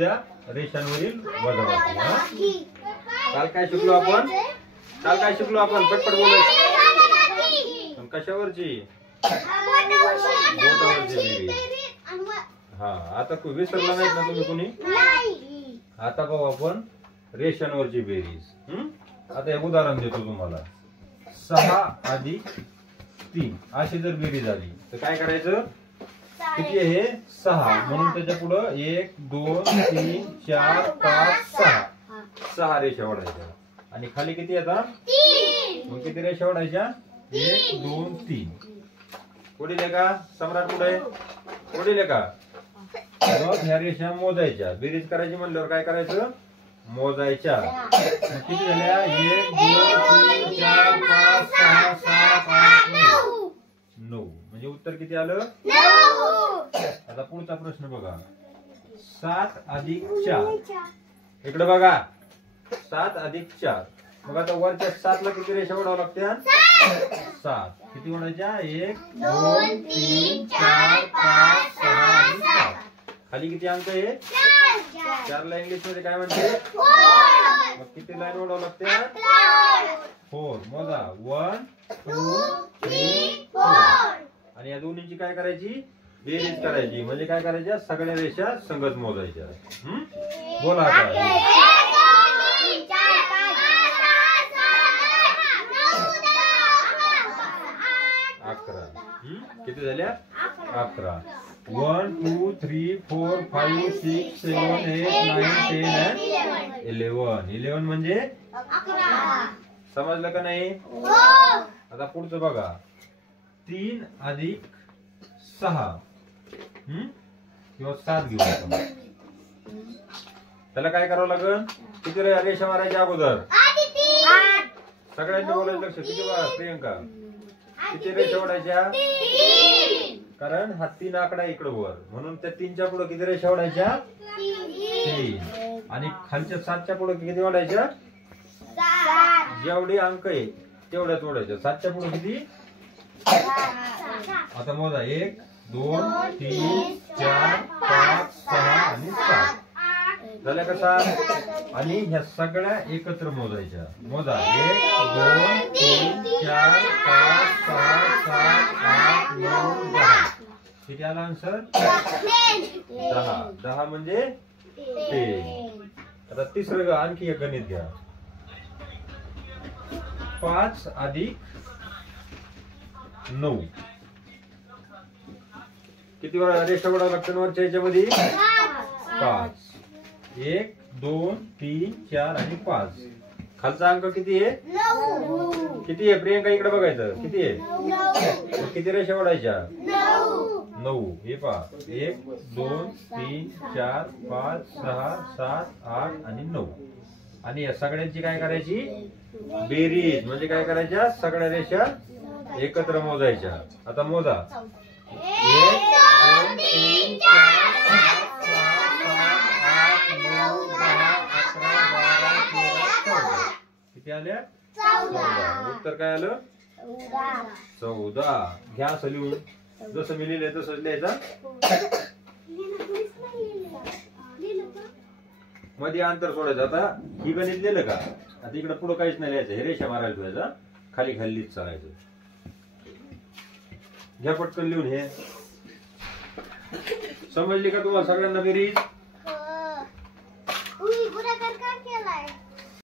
त्या रेषांवरील वजाबाकी. काल काय शिकलो आपण? पटपट बोलायचं. कशावरची? बोटावरची बेरीज. हा, आता विसरला नाहीत ना तुम्ही कुणी? आता पाहू आपण रेषांवरची बेरीज. आता एक उदाहरण देतो तुम्हाला. 6 अधिक 3 अशी जर बेरीज आली तर काय करायचं? किती आहे? 6. म्हणून त्याच्या पुढं 1 2 3 4 5 6 6 रेषा ओढायच्या. आणि खाली किती येतात? 3. मग किती रेषा ओढायच्या? 1 2 3. पुढील का सम्राट पुढे पुढील का? मग ह्या रेषा मोजायच्या. बेरीज करायची म्हणल्यावर काय करायचं? मोजायच्या. किती झाल्या? 1 2 3 4 5 6 7 8 9. म्हणजे उत्तर किती आलं? 9. आता पुढचा प्रश्न बघा. 7 अधिक 4. इकडे बघा. 7 अधिक 4. मग आता वरच्या 7 ला किती रेषा ओढावं लागत्या? 7. किती ओढायच्या? 1 2 3 4 5 6 आणि 7. खाली किती अंक आहे? 4 ला इंग्लिश मध्ये काय म्हणते? मग किती लाईन ओढावं लागते? 4. मोजा. 1 2 3 4. आणि या दोन्हींची काय करायची? बेरीज करायची. म्हणजे काय करायच्या? सगळ्या रेषा संगत मोजायच्या. बोला आता. 11. किती झाल्या? 11. 1 2 3 4 5 6 7 8 9 10 and 11. 11 म्हणजे 11. समजलं का नाही? आता पुढचं बघा. 3 अधिक 6 किंवा 7 घेऊ आपण. त्याला काय करावं लागेल? किती रेषा मारायच्या अगोदर? सगळ्यांनी बोलायचं लक्ष. किती प्रियंका? किती रेषा ओढायच्या? कारण हा 3 आकडा इकडे वर, म्हणून त्या 3च्या पुढे किती रेषा ओढायच्या? 3. आणि खालच्या 7च्या पुढे किती ओढायच्या? जेवढे अंक आहे तेवढ्याच ओढायच्या. 7च्या पुढे किती? आता मोजा. 1 2 3 4 5 6 आणि 7. झाल्या का 7? आणि ह्या सगळ्या एकत्र मोजायच्या. मोजा. 1 2 3 4 5 6 7 8 9 10. किती आला आन्सर? 10. 10 म्हणजे 10. आता तिसरं आणखी एक गणित घ्या. 5 अधिक 9. किती रेषा ओढावं लागतं वरच्या याच्यामध्ये? 5. 1 2 3 4 आणि 5. खालचा अंक किती आहे? 9. किती आहे प्रियंका? इकडे बघायचं. किती आहे? किती रेषा ओढायच्या? 9. हे पहा. 1 2 3 4 5 6 7 8 आणि 9. आणि या सगळ्यांची काय करायची? बेरीज. म्हणजे काय करायच्या? सगळ्या रेषा एकत्र मोजायच्या. आता मोजा. 1 2 3 4 5 6 7 8 9 10 11 12 13 14. किती आल्या? 14. उत्तर काय आलं? 14. घ्या असं लिहून. जसं मी लिहिलंय तसंच लिहायचं. मध्ये अंतर सोडायचं. आता ही गणित लिहिलं का? आता इकडे पुढे काहीच नाही लिहायचं. हे रेषा मारायला ठेवायचं. खाली खालीच चालायचं. घ्या पटकन लिहून. हे समजली का तुम्हाला सगळ्यांना बेरीज?